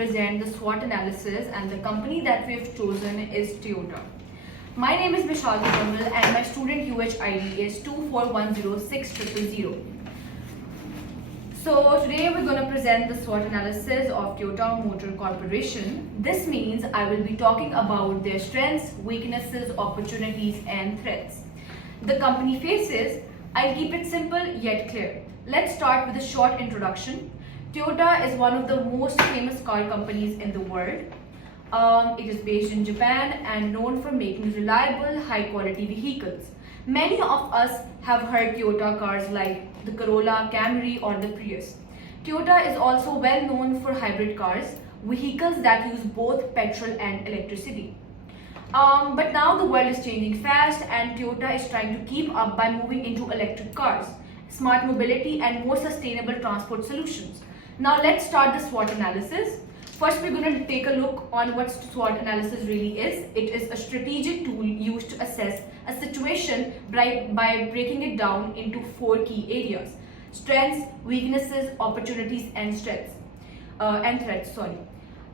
present the SWOT analysis, and the company that we've chosen is Toyota. My name is Vishal Jamal and my student UHID is 2410600. So today we're going to present the SWOT analysis of Toyota Motor Corporation. This means I will be talking about their strengths, weaknesses, opportunities and threats the company faces. I'll keep it simple yet clear. Let's start with a short introduction. Toyota is one of the most famous car companies in the world. It is based in Japan and known for making reliable, high-quality vehicles. Many of us have heard Toyota cars like the Corolla, Camry or the Prius. Toyota is also well known for hybrid cars, vehicles that use both petrol and electricity. But now the world is changing fast and Toyota is trying to keep up by moving into electric cars, smart mobility and more sustainable transport solutions. Now let's start the SWOT analysis. First, we're going to take a look on what SWOT analysis really is. It is a strategic tool used to assess a situation by breaking it down into 4 key areas: strengths, weaknesses, opportunities, and threats.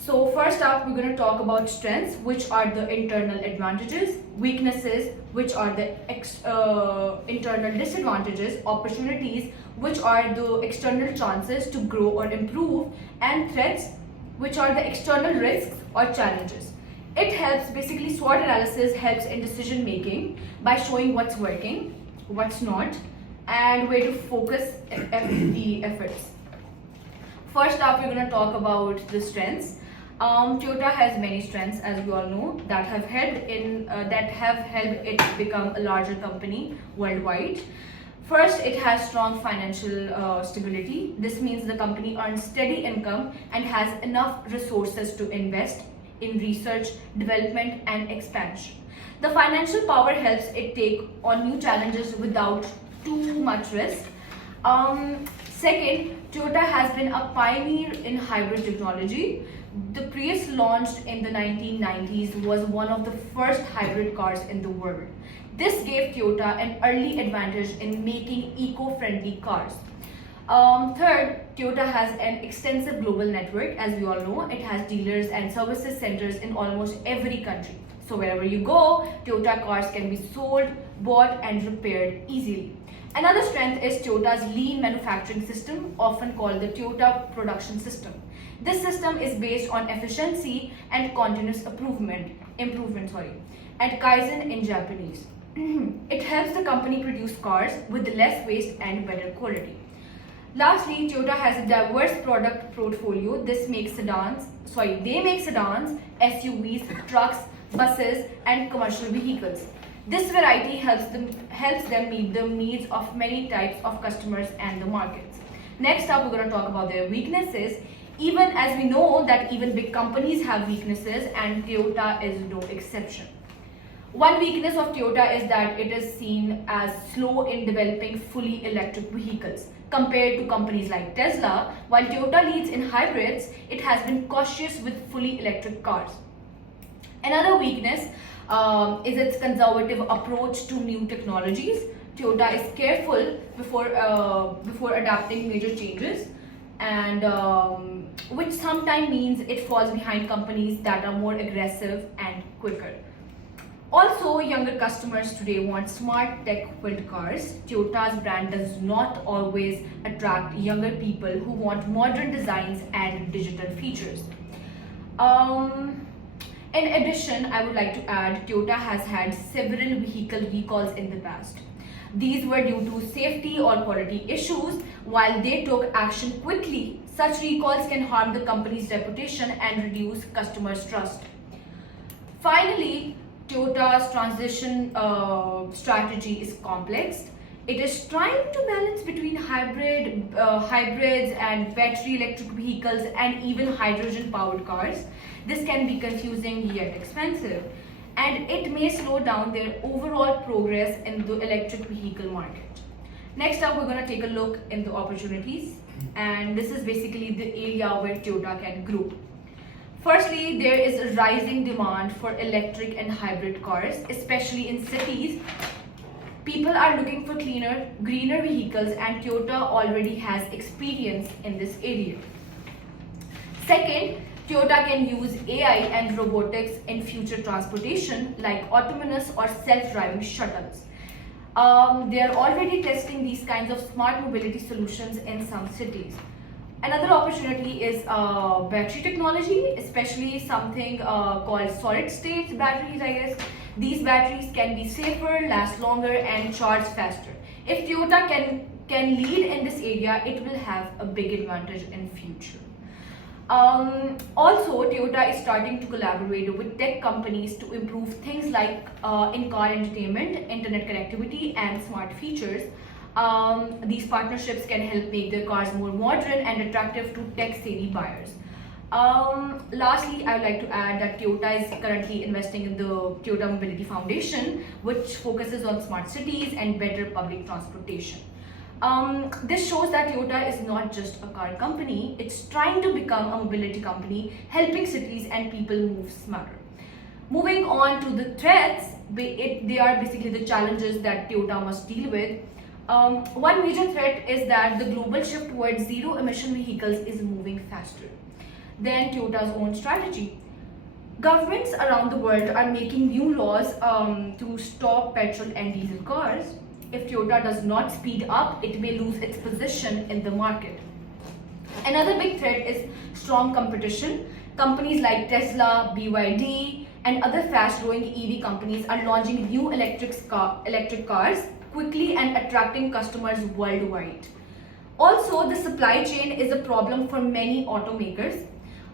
So first up, we're going to talk about strengths, which are the internal advantages, weaknesses, which are the internal disadvantages, opportunities, which are the external chances to grow or improve, and threats, which are the external risks or challenges. It helps, basically SWOT analysis helps in decision making by showing what's working, what's not, and where to focus the efforts. First up, we're going to talk about the strengths. Toyota has many strengths, as we all know, that have helped it become a larger company worldwide. First, it has strong financial stability. This means the company earns steady income and has enough resources to invest in research, development, and expansion. The financial power helps it take on new challenges without too much risk. Second, Toyota has been a pioneer in hybrid technology. The Prius, launched in the 1990s, was one of the first hybrid cars in the world. This gave Toyota an early advantage in making eco-friendly cars. Third, Toyota has an extensive global network. As we all know, it has dealers and services centers in almost every country. So wherever you go, Toyota cars can be sold, bought and repaired easily. Another strength is Toyota's lean manufacturing system, often called the Toyota production system. This system is based on efficiency and continuous improvement, and Kaizen in Japanese. It helps the company produce cars with less waste and better quality. Lastly, Toyota has a diverse product portfolio. They make sedans, SUVs, trucks, buses, and commercial vehicles. This variety helps them meet the needs of many types of customers and the markets. Next up, we're going to talk about their weaknesses. Even as we know that even big companies have weaknesses, and Toyota is no exception. One weakness of Toyota is that it is seen as slow in developing fully electric vehicles. Compared to companies like Tesla, while Toyota leads in hybrids, it has been cautious with fully electric cars. Another weakness is its conservative approach to new technologies. Toyota is careful before adapting major changes, and which sometimes means it falls behind companies that are more aggressive and quicker. Also, younger customers today want smart tech-filled cars. Toyota's brand does not always attract younger people who want modern designs and digital features. In addition, I would like to add, Toyota has had several vehicle recalls in the past. These were due to safety or quality issues. While they took action quickly, such recalls can harm the company's reputation and reduce customers' trust. Finally, Toyota's transition strategy is complex. It is trying to balance between hybrids and battery electric vehicles and even hydrogen-powered cars. This can be confusing yet expensive, and it may slow down their overall progress in the electric vehicle market. Next up, we're going to take a look in the opportunities, and this is basically the area where Toyota can grow. Firstly, there is a rising demand for electric and hybrid cars, especially in cities. People are looking for cleaner, greener vehicles, and Toyota already has experience in this area. Second, Toyota can use AI and robotics in future transportation like autonomous or self-driving shuttles. They are already testing these kinds of smart mobility solutions in some cities. Another opportunity is battery technology, especially something called solid state batteries, I guess. These batteries can be safer, last longer, and charge faster. If Toyota can lead in this area, it will have a big advantage in future. Also, Toyota is starting to collaborate with tech companies to improve things like in-car entertainment, internet connectivity, and smart features. These partnerships can help make their cars more modern and attractive to tech-savvy buyers. Lastly, I would like to add that Toyota is currently investing in the Toyota Mobility Foundation, which focuses on smart cities and better public transportation. This shows that Toyota is not just a car company, it's trying to become a mobility company, helping cities and people move smarter. Moving on to the threats, they are basically the challenges that Toyota must deal with. One major threat is that the global shift towards zero emission vehicles is moving faster than Toyota's own strategy. Governments around the world are making new laws to stop petrol and diesel cars. If Toyota does not speed up, it may lose its position in the market. Another big threat is strong competition. Companies like Tesla, BYD, and other fast-growing EV companies are launching new electric cars quickly and attracting customers worldwide. Also, the supply chain is a problem for many automakers.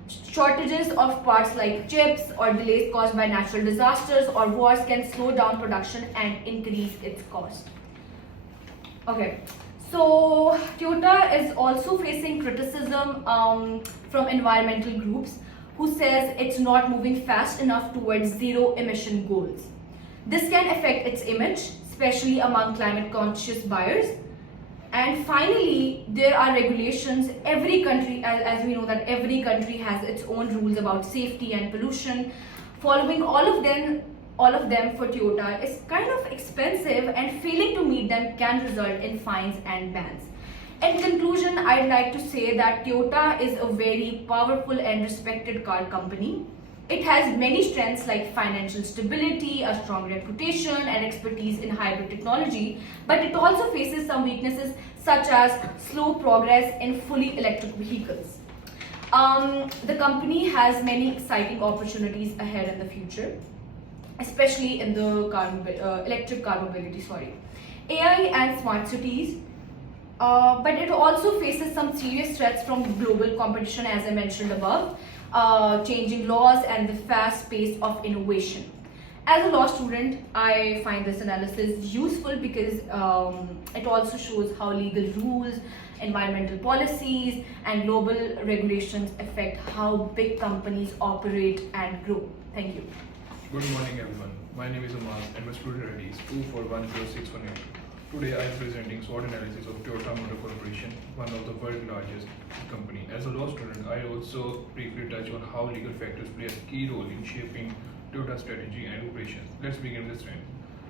Shortages of parts like chips or delays caused by natural disasters or wars can slow down production and increase its cost. Okay, so Toyota is also facing criticism from environmental groups who says it's not moving fast enough towards zero emission goals. This can affect its image, especially among climate conscious buyers. And finally, there are regulations. Every country, as we know that every country has its own rules about safety and pollution. Following all of them for Toyota is kind of expensive, and failing to meet them can result in fines and bans. In conclusion, I'd like to say that Toyota is a very powerful and respected car company. It has many strengths like financial stability, a strong reputation, and expertise in hybrid technology, but it also faces some weaknesses such as slow progress in fully electric vehicles. The company has many exciting opportunities ahead in the future, especially in the electric car mobility, AI and smart cities. But it also faces some serious threats from global competition, as I mentioned above, changing laws and the fast pace of innovation. As a law student, I find this analysis useful because it also shows how legal rules, environmental policies, and global regulations affect how big companies operate and grow. Thank you. Good morning everyone. My name is Amal and my student ID is 2410618. Today I am presenting SWOT analysis of Toyota Motor Corporation, one of the world's largest company. As a law student, I also briefly touch on how legal factors play a key role in shaping Toyota's strategy and operations. Let's begin with strength.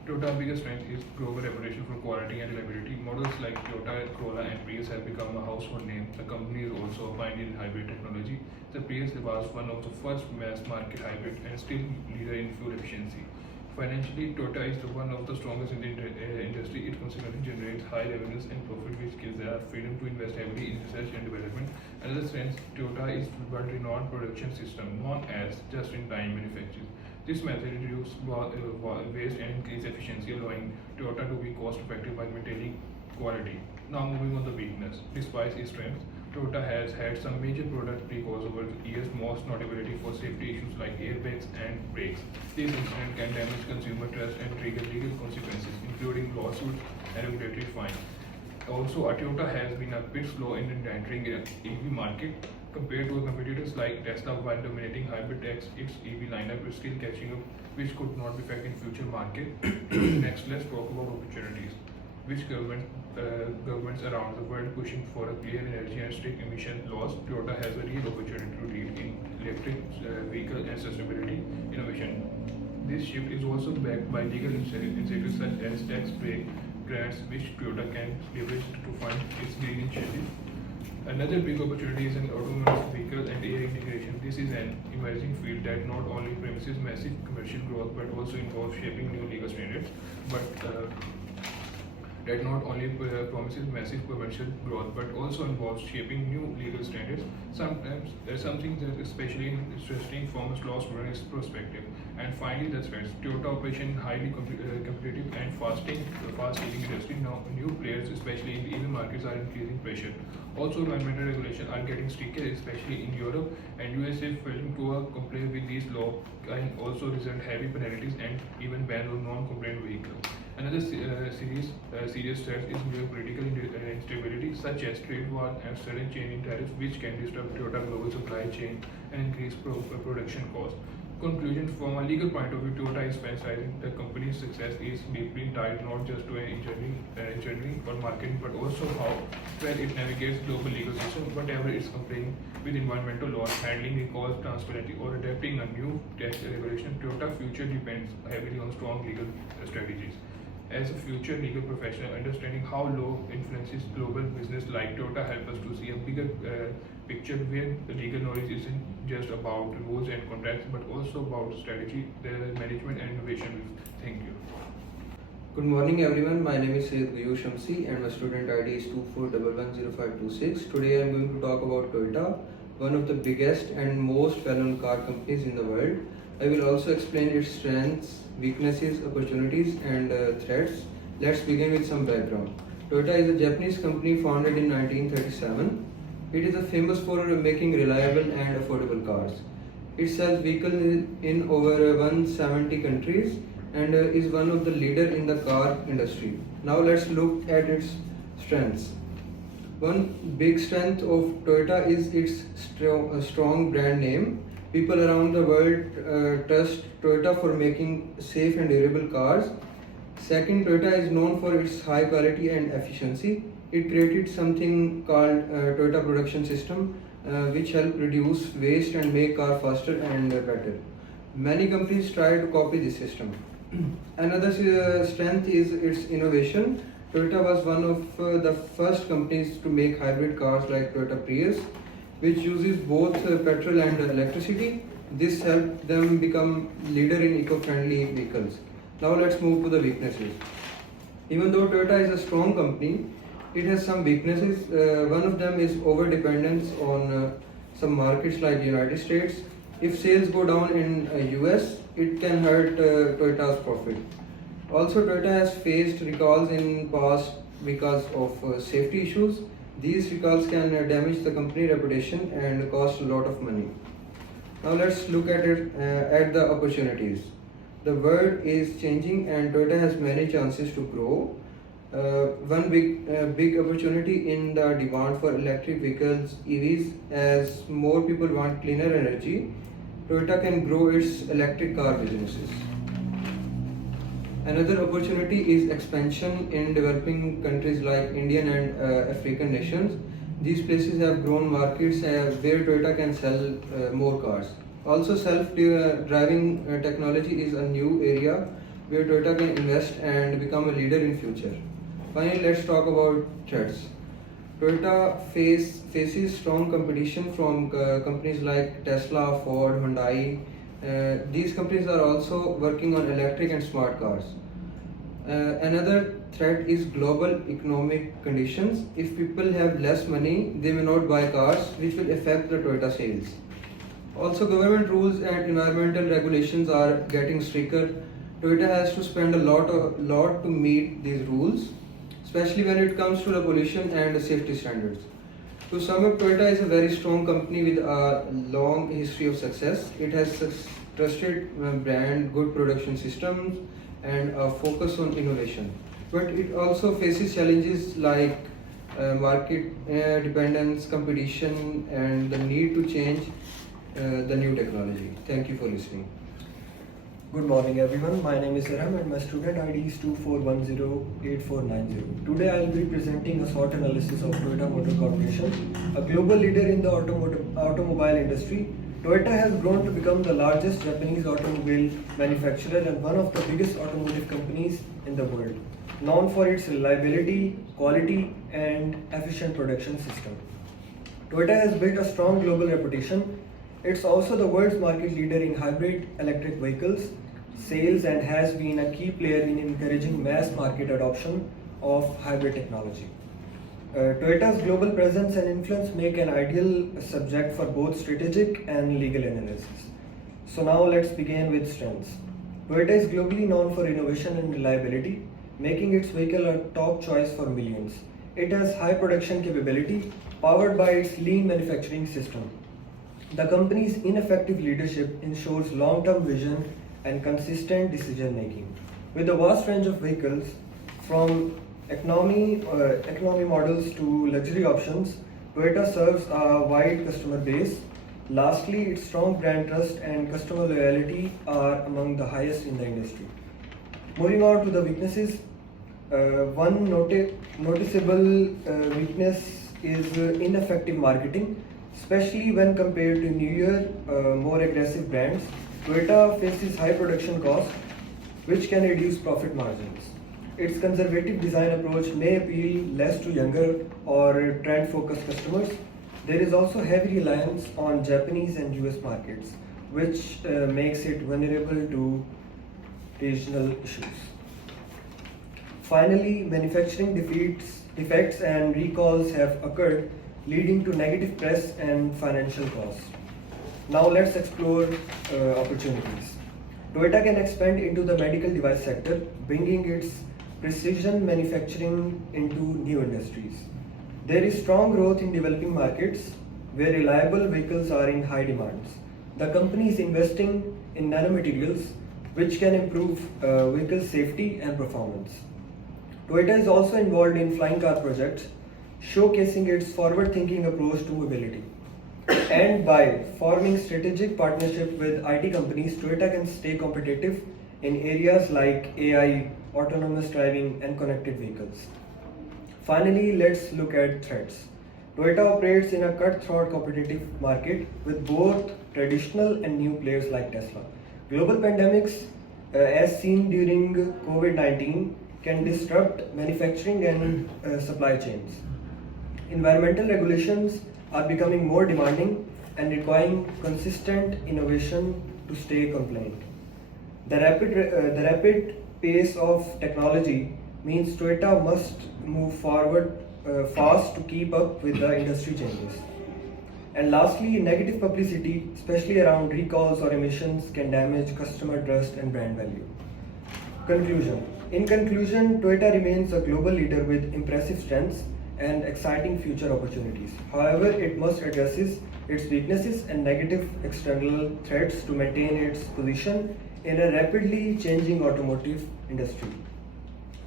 Toyota's biggest strength is global reputation for quality and reliability. Models like Toyota Corolla and Prius have become a household name. The company is also a pioneer in hybrid technology. The Prius was one of the first mass-market hybrid and still leader in fuel efficiency. Financially, Toyota is one of the strongest in the industry. It consequently generates high revenues and profit, which gives their freedom to invest heavily in research and development. Another strength, Toyota is world-renowned production system known as just-in-time manufacturing. This method reduces waste and increases efficiency, allowing Toyota to be cost-effective while maintaining quality. Now moving on the weakness. Despite its strength, Toyota has had some major product recalls over the years, most notably for safety issues like airbags and brakes. These incidents can damage consumer trust and trigger legal consequences, including lawsuits and regulatory fines. Also, Toyota has been a bit slow in entering the EV market. Compared to competitors like Tesla, while dominating hybrid techs, its EV lineup is still catching up, which could not affect in future market. Next, let's talk about opportunities. Which governments around the world pushing for a clear energy and strict emission laws, Toyota has a real opportunity to lead in electric vehicle and sustainability innovation. This shift is also backed by legal incentives such as tax break grants, which Toyota can leverage to fund its green initiative. Another big opportunity is in autonomous vehicle and AI integration. This is an emerging field that not only promises massive commercial growth but also involves shaping new legal standards. But that not only promises massive commercial growth but also involves shaping new legal standards. Sometimes something that is especially interesting from a law student's perspective. And finally, the threats. Toyota operation in highly competitive and fast-changing industry. Now, new players, especially in the EV markets, are increasing pressure. Also, environmental regulations are getting stricter, especially in Europe, and USA failing to comply with these laws can also result heavy penalties and even ban on non-compliant vehicles. Another serious threat is geopolitical instability, such as trade war and sudden change in tariffs, which can disrupt Toyota global supply chain and increase production costs. Conclusion: from a legal point of view, Toyota is emphasizing the company's success is deeply tied not just to engineering or marketing, but also how well it navigates global legal system. Whatever it's complying with environmental laws, handling recalls, transparency, or adapting a new tax regulation, Toyota's future depends heavily on strong legal strategies. As a future legal professional, understanding how law influences global business like Toyota helps us to see a bigger picture where the legal knowledge isn't just about rules and contracts but also about strategy, management and innovation. Thank you. Good morning everyone, my name is Syed Gayush Shamsi and my student ID is 24110526. Today I am going to talk about Toyota, one of the biggest and most well-known car companies in the world. I will also explain its strengths, weaknesses, opportunities and threats. Let's begin with some background. Toyota is a Japanese company founded in 1937. It is famous for making reliable and affordable cars. It sells vehicles in over 170 countries and is one of the leaders in the car industry. Now let's look at its strengths. One big strength of Toyota is its strong brand name. People around the world trust Toyota for making safe and durable cars. Second, Toyota is known for its high quality and efficiency. It created something called Toyota Production System, which help reduce waste and make cars faster and better. Many companies try to copy this system. Another strength is its innovation. Toyota was one of the first companies to make hybrid cars like Toyota Prius, which uses both petrol and electricity. This helped them become leader in eco-friendly vehicles. Now let's move to the weaknesses. Even though Toyota is a strong company, it has some weaknesses. One of them is over-dependence on some markets like the United States. If sales go down in US, it can hurt Toyota's profit. Also, Toyota has faced recalls in past because of safety issues. These recalls can damage the company reputation and cost a lot of money. Now let's look at the opportunities. The world is changing and Toyota has many chances to grow. One big opportunity in the demand for electric vehicles, EVs, as more people want cleaner energy, Toyota can grow its electric car businesses. Another opportunity is expansion in developing countries like Indian and African nations. These places have grown markets where Toyota can sell more cars. Also, self-driving technology is a new area where Toyota can invest and become a leader in future. Finally, let's talk about threats. Toyota faces strong competition from companies like Tesla, Ford, Hyundai. These companies are also working on electric and smart cars. Another threat is global economic conditions. If people have less money, they may not buy cars, which will affect the Toyota sales. Also, government rules and environmental regulations are getting stricter. Toyota has to spend a lot to meet these rules, especially when it comes to the pollution and the safety standards. To sum up, Toyota is a very strong company with a long history of success. It has trusted brand, good production systems, and a focus on innovation. But it also faces challenges like market dependence, competition, and the need to change the new technology. Thank you for listening. Good morning everyone, my name is Aram and my student ID is 24108490. Today I will be presenting a SWOT analysis of Toyota Motor Corporation, a global leader in the automobile industry. Toyota has grown to become the largest Japanese automobile manufacturer and one of the biggest automotive companies in the world, known for its reliability, quality and efficient production system. Toyota has built a strong global reputation. It's also the world's market leader in hybrid electric vehicles sales and has been a key player in encouraging mass market adoption of hybrid technology. Toyota's global presence and influence make an ideal subject for both strategic and legal analysis. So now let's begin with strengths. Toyota is globally known for innovation and reliability, making its vehicle a top choice for millions. It has high production capability, powered by its lean manufacturing system. The company's ineffective leadership ensures long-term vision and consistent decision making. With a vast range of vehicles, from economy models to luxury options, Toyota serves a wide customer base. Lastly, its strong brand trust and customer loyalty are among the highest in the industry. Moving on to the weaknesses, one noticeable weakness is ineffective marketing, especially when compared to newer, more aggressive brands. Toyota faces high production costs, which can reduce profit margins. Its conservative design approach may appeal less to younger or trend-focused customers. There is also heavy reliance on Japanese and US markets, which makes it vulnerable to regional issues. Finally, manufacturing defects and recalls have occurred, leading to negative press and financial costs. Now let's explore opportunities. Toyota can expand into the medical device sector, bringing its precision manufacturing into new industries. There is strong growth in developing markets where reliable vehicles are in high demand. The company is investing in nanomaterials, which can improve vehicle safety and performance. Toyota is also involved in flying car projects, showcasing its forward-thinking approach to mobility. And by forming strategic partnership with IT companies, Toyota can stay competitive in areas like AI, autonomous driving, and connected vehicles. Finally, let's look at threats. Toyota operates in a cutthroat competitive market with both traditional and new players like Tesla. Global pandemics, as seen during COVID-19, can disrupt manufacturing and supply chains. Environmental regulations are becoming more demanding and requiring consistent innovation to stay compliant. The rapid pace of technology means Toyota must move forward fast to keep up with the industry changes. And lastly, negative publicity, especially around recalls or emissions, can damage customer trust and brand value. Conclusion. In conclusion, Toyota remains a global leader with impressive strengths and exciting future opportunities. However, it must address its weaknesses and negative external threats to maintain its position in a rapidly changing automotive industry.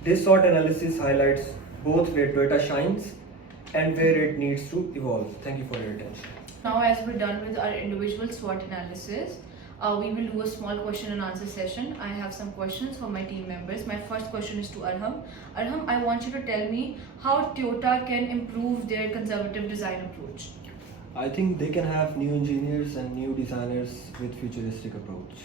This SWOT analysis highlights both where Toyota shines and where it needs to evolve. Thank you for your attention. Now, as we're done with our individual SWOT analysis, we will do a small question and answer session. I have some questions for my team members. My first question is to Arham. Arham, I want you to tell me how Toyota can improve their conservative design approach. I think they can have new engineers and new designers with futuristic approach.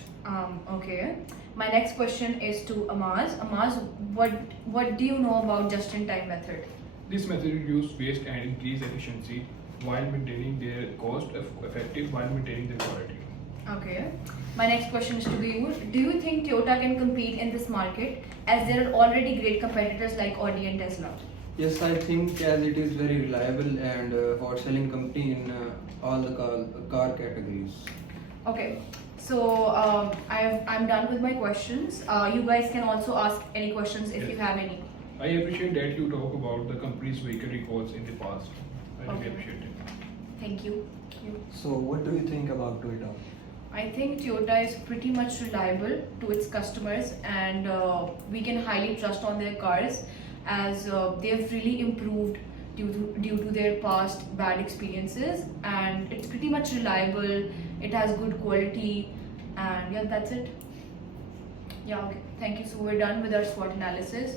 Okay. My next question is to Amaz. Amaz, what do you know about just-in-time method? This method reduces waste and increase efficiency while maintaining their cost effective while maintaining their quality. Okay. My next question is to you. Do you think Toyota can compete in this market as there are already great competitors like Audi and Tesla? Yes, I think as it is very reliable and hot-selling company in all the car categories. Okay. So I'm done with my questions. You guys can also ask any questions if you have any. I appreciate that you talk about the company's vehicle records in the past. I really appreciate it. Thank you. So, what do you think about Toyota? I think Toyota is pretty much reliable to its customers, and we can highly trust on their cars as they have really improved due to their past bad experiences, and it's pretty much reliable. It has good quality, and yeah, that's it. Yeah, okay. Thank you. So we're done with our SWOT analysis.